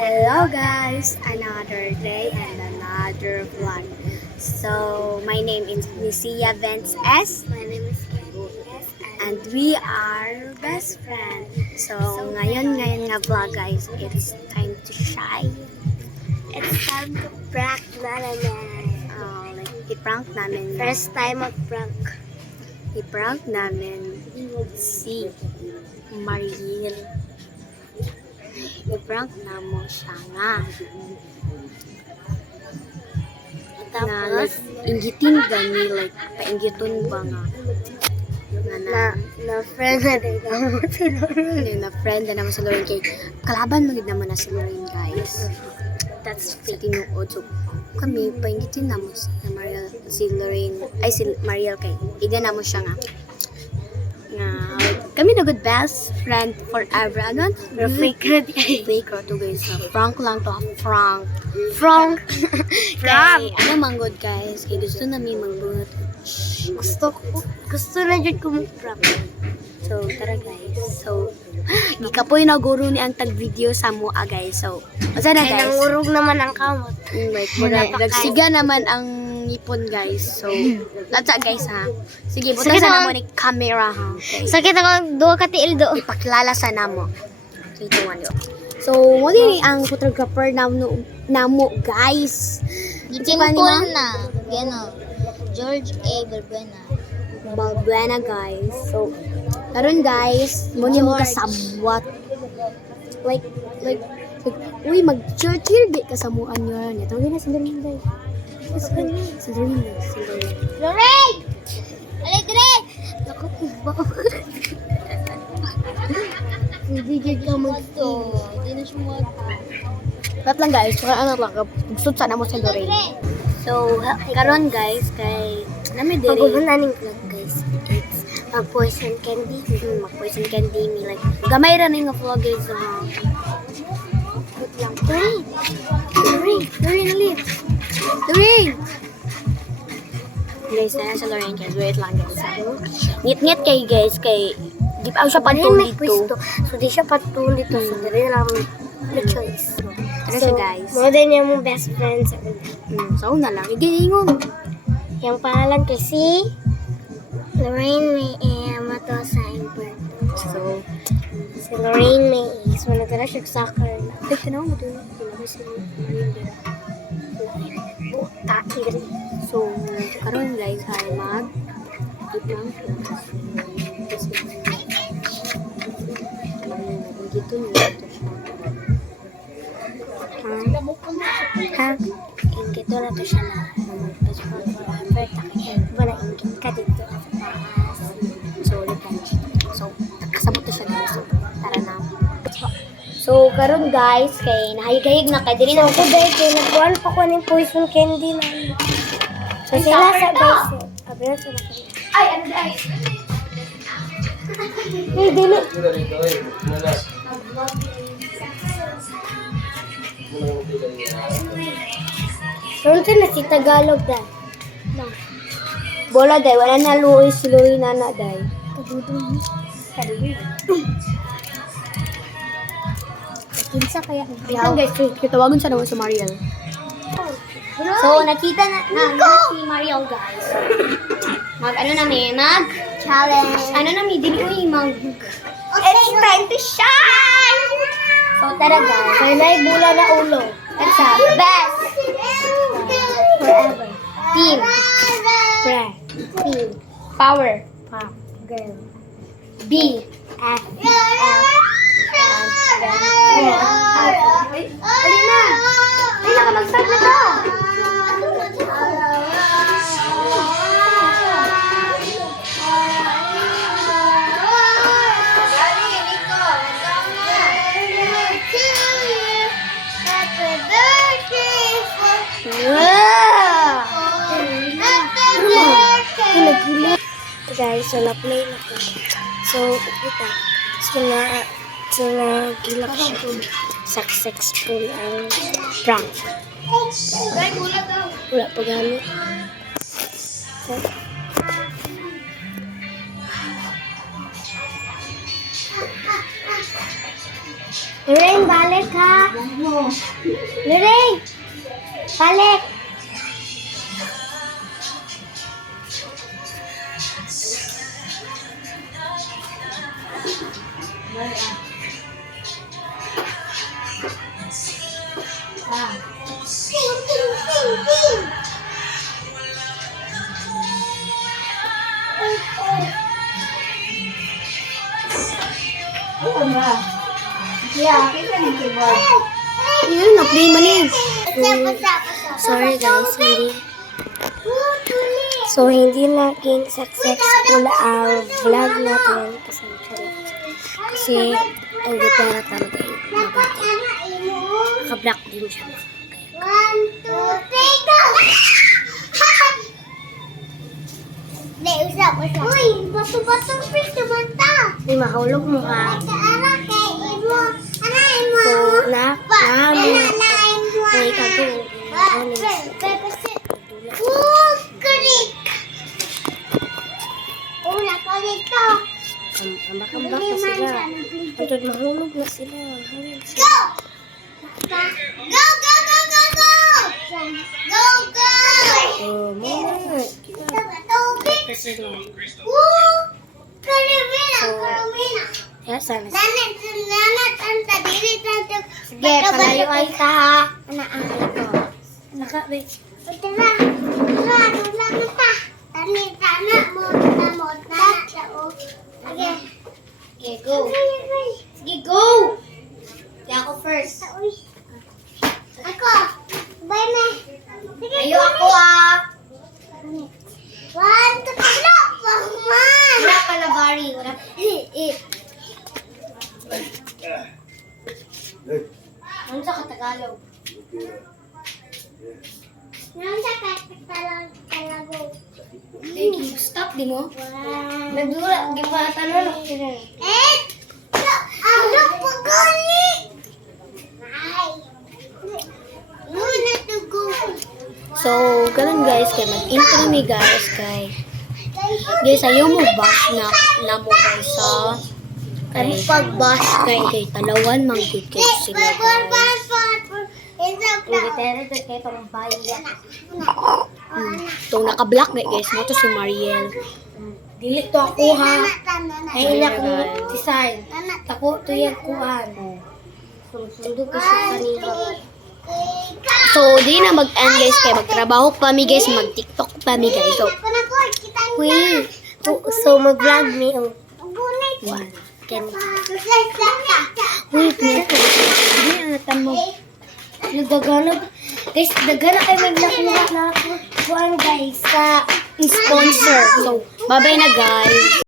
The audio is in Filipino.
Hello guys, another day and another vlog. So my name is Nisia Vance S. My name is Kenny S. And we are best friends. So ngayon nga vlog guys, it's time to shine. It's time to prank na naman. Like i-prank namin. First time mag-prank. I-prank namin si Mariel. I-prank na mo siya nga. Na like, inggitin gani, like, painggiton ba nga. Na friend na din ako si Lorraine. Na friend na naman si Lorraine kay kalaban magid naman na si Lorraine guys. That's Sa tinuod. So, kami, painggitin na mo si Lorraine, ay si Mariel kay iga na mo siya nga. Kami na good best friend forever. Ano? fake ready. Fake to guys. Prank lang to. Prank. Prank. Kay, ano man good guys. Kay gusto namin magbuhat. Gusto na dyan ko mag-prank. So, tara guys. So, gikapoy na guro ni ang tag-video sa mua guys. So, asa na Ay, guys? nangurog naman ang kamot. Wait, nagsiga naman ang ngipon guys. So, latsa guys ha. Sige, buta Sige, sa namo ni camera ha. Okay. Sakit ako, duwa ka tiil do. Ipakilala sa namo. 3, 2, 1, go. So, mo din ang photographer namo guys. Gikimpol na. Gano. George A. Balbuena. Balbuena guys. So, karon guys, mo niya mo kasabwat. Like, uy, mag-cheer di kasamuan yun. Ito na si Lorraine guys. Si Lorraine guys. Si Lorraine. Lorraine! Alay, dire! Ako po ba? Hindi dyan ka magto. Hindi na siya magto. Kat lang guys, saka ano lang, gusto sana mo si Lorraine. So, karon guys, kay nami diri. Pag-unaning vlog guys. It's mag-poison candy. Mag-poison candy me like gamay ra ning vlog guys ha. Good lang. Lorraine, alin. Lorraine. Guys, na sa Lorraine guys, wait lang guys. Ngit-ngit kay guys, kay di pa siya Pantun pantun dito. dito. So, di siya pantun dito. So, di lang may choice. Ano siya guys? Mga din yung mong best friends. So, una lang, iginingong. Yung pangalan kasi Lorraine May Matosa Import. So, Si Lorraine May is wala tala siya soccer. ay, tanong mo doon. Sino si Lorraine dira? Takiri. So, karon guys, ay mag-ipang dito niya ito siya. Ha? Ingit na to siya na. Tapos forever takir. Wala ingit ka dito. So, kasabot to siya guys. So, tara na. So, karon guys, kay nahayag-hayag na kay diri So na ako dahil kaya nagkuhan pa ko ng poison candy na. So sila sa guys. Sabi na sila. Ay, ano guys? Hey, dili. Noon na si Tagalog dahil. Bola day, wala na luoy si Lorraine na day. Kinsa kaya? Ito guys, kitawagan sa naman sa Mariel. So, nakita na si Mariel guys. Ano Challenge. Uy, It's time to shine! So, tara guys. May naibula na ulo. That's a best Forever. team. Friend. Team. Power. Pop. Girl. B. F. Alina! Ay, nakapag-start na to! Guys, so na-play na ko. So, ito. So nagilak siya. Successful ang prank. Wala pa gamit. So, Lorraine, balik ha. Luring! Balik! Ting, ting, ting, ting! Yun, na-play man eh. Sorry guys, hindi naging successful ang vlog natin kasi hindi pera talaga yung mabati. Naka-block din siya. 1, 2, 3, go! Hindi, usap. Uy, bato-bato fish naman ta. Uy, mahulog mo ka. So, may kagong. Kambak na sila. Antod mahulog na sila. Go! Go, go, go, go, go! Go, go! Oh, mama. Kasi lang. Kaya sana. Sige, palayo ay ta. Anak ko. Nakabe. Okay, go. Sige, go. Kaya ako first. Ako. Bye, me. Ayo ako ah. 1, 2, 3, wala pala, Barry. Wala. Ano sa Katagalog? Ano sa Katagalog? Thank you. Stop, di mo? Nagdura, gimana tanong ako sila. Ano pa gani? Muna to go. So, ganun guys, kaya mag-intro mi guys, kay guys, ayaw mo bash na mo guys sa kay pag-bash kay talawan manggit kay sila guys. Pagkatero kay pambayan. Itong naka-block guys, mo to si Mariel. Dili to ako ha. Ay ila ko design. Tako to yung kuhan. Sundog ka sa kanila. So, di na mag-end guys, kay magtrabaho pa mi guys, mag-tiktok pa mi guys. So, Wait. So mag-vlog me. Can wait, hindi ang natamo. nagdaganag. Guys, dagana kayo may nakuha na kuhan guys sa Sponsor. So, bye-bye na guys.